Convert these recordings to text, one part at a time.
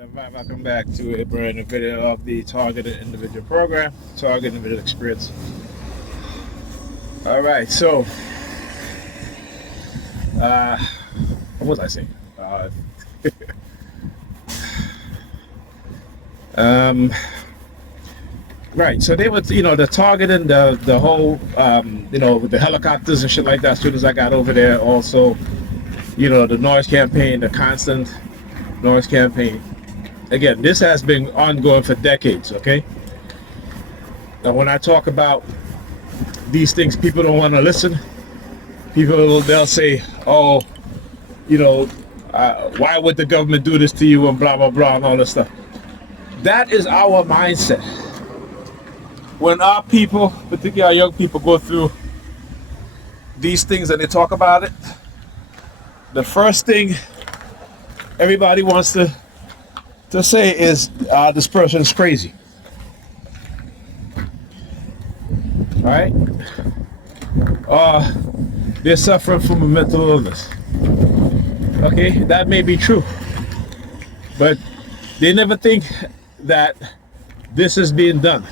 Welcome back to a brand new video of the Targeted Individual Program, Targeted Individual Experience. All right, so what was I saying? Um, right, so they were, the targeting the whole, with the helicopters and shit like that. As soon as I got over there, also, the noise campaign, the constant noise campaign. Again, this has been ongoing for decades, okay? Now, when I talk about these things, people don't want to listen. They'll say, oh, why would the government do this to you and blah, blah, blah, and all this stuff. That is our mindset. When our people, particularly our young people, go through these things and they talk about it, the first thing everybody wants to say is this person's crazy. All right? They're suffering from a mental illness. Okay, that may be true. But they never think that this is being done.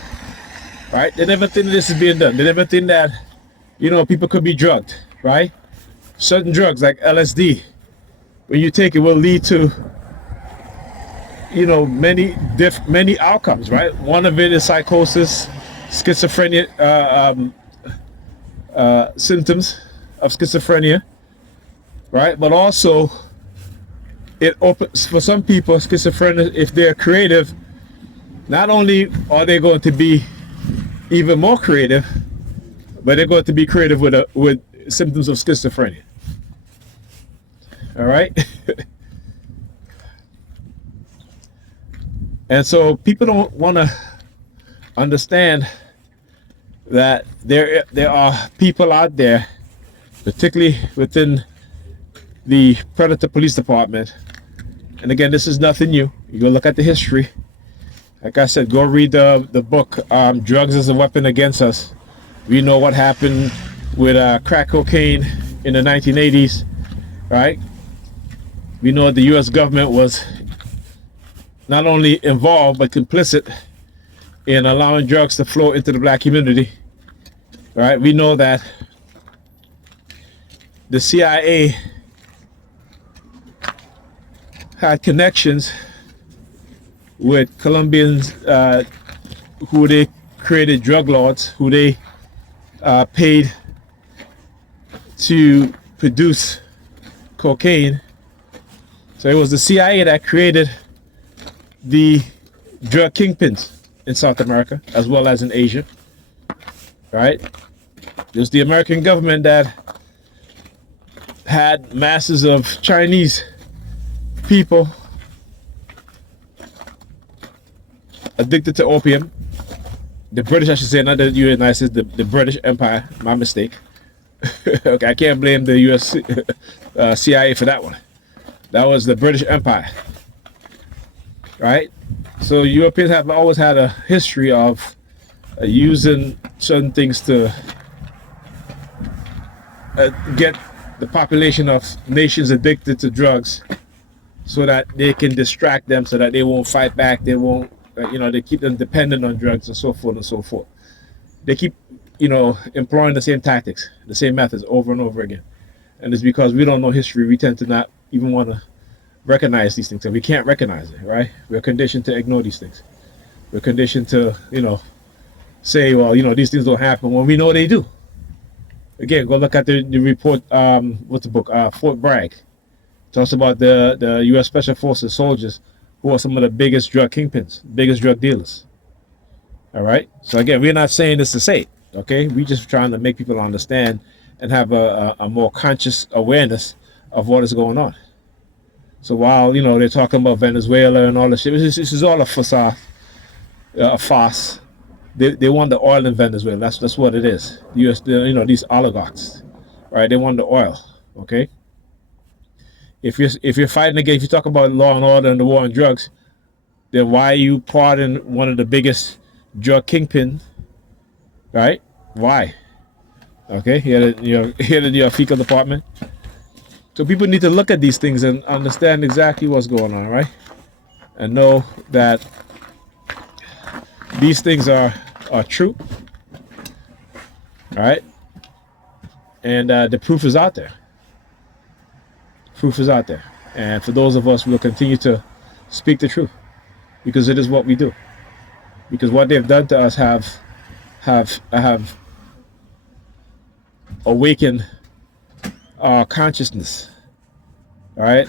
Right? They never think this is being done. They never think that, people could be drugged. Right? Certain drugs like LSD, when you take it, will lead to many outcomes, right? One of it is psychosis, schizophrenia, symptoms of schizophrenia, right? But also, it opens for some people, schizophrenia, if they're creative, not only are they going to be even more creative, but they're going to be creative with symptoms of schizophrenia. All right. And so people don't want to understand that there are people out there, particularly within the Predator Police Department. And again, this is nothing new. You go look at the history. Like I said, go read the book, Drugs as a Weapon Against Us. We know what happened with crack cocaine in the 1980s, right? We know the U.S. government was not only involved but complicit in allowing drugs to flow into the black community. Right? We know that the CIA had connections with Colombians who they created drug lords, who they paid to produce cocaine. So it was the CIA that created the drug kingpins in South America as well as in Asia, right? It was the American government that had masses of Chinese people addicted to opium. The British, I should say, not the United States, the British Empire, my mistake. Okay, I can't blame the US CIA for that one. That was the British Empire. Right? So Europeans have always had a history of using certain things to get the population of nations addicted to drugs so that they can distract them, so that they won't fight back, they won't, they keep them dependent on drugs and so forth and so forth. They keep, employing the same tactics, the same methods over and over again. And it's because we don't know history, we tend to not even want to recognize these things, and we can't recognize it, right? We're conditioned to ignore these things. We're conditioned to, say, well, these things don't happen when we know they do. Again, go look at the report, what's the book? Fort Bragg. It talks about the U.S. Special Forces soldiers who are some of the biggest drug kingpins, biggest drug dealers. All right? So again, we're not saying this to say it, okay? We're just trying to make people understand and have a more conscious awareness of what is going on. So while, they're talking about Venezuela and all this shit, this is all a facade, a farce. They want the oil in Venezuela. That's what it is. The U.S., these oligarchs, right? They want the oil, okay? If you're fighting against, if you talk about law and order and the war on drugs, then why are you pardon one of the biggest drug kingpin, right? Why? Okay, here at your fecal department. So people need to look at these things and understand exactly what's going on, right? and know that these things are true. All right, and the proof is out there. Proof is out there, and for those of us, we'll continue to speak the truth because it is what we do. Because what they've done to us have awakened our consciousness. All right,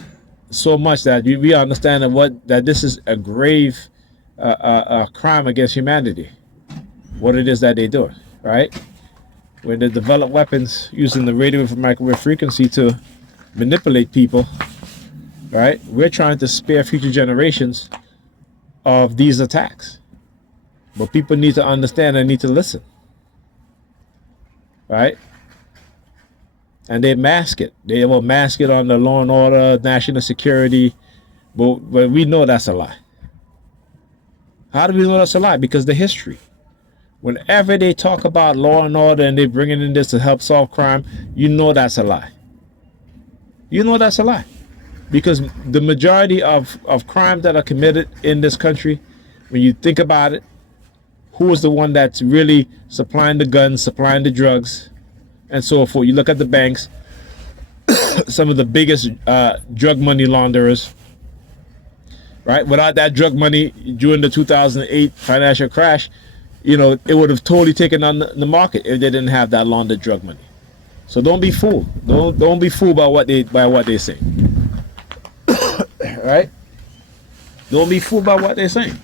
so much that we understand that this is a grave crime against humanity. What it is that they do, right? When they develop weapons using the radio and microwave frequency to manipulate people, right? We're trying to spare future generations of these attacks. But people need to understand and need to listen, right? And they mask it. They will mask it on the law and order, national security, but we know that's a lie. How do we know that's a lie? Because the history. Whenever they talk about law and order and they bringing in this to help solve crime, you know that's a lie. You know that's a lie. Because the majority of crimes that are committed in this country, when you think about it, who is the one that's really supplying the guns, supplying the drugs, and so forth? You look at the banks, some of the biggest drug money launderers, right? Without that drug money during the 2008 financial crash, it would have totally taken on the market if they didn't have that laundered drug money. So don't be fooled. Don't be fooled by what they say. Right? Don't be fooled by what they're saying.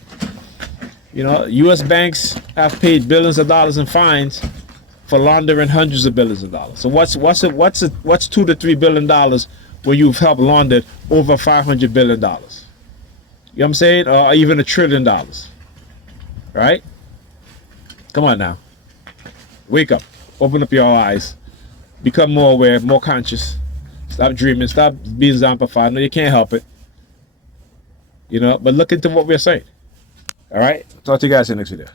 U.S. banks have paid billions of dollars in fines for laundering hundreds of billions of dollars. So what's $2 to $3 billion when you've helped launder over $500 billion? You know what I'm saying? Or even $1 trillion. Right? Come on now. Wake up. Open up your eyes. Become more aware, more conscious. Stop dreaming. Stop being zombified. No, you can't help it. But look into what we're saying. All right? Talk to you guys in the next video.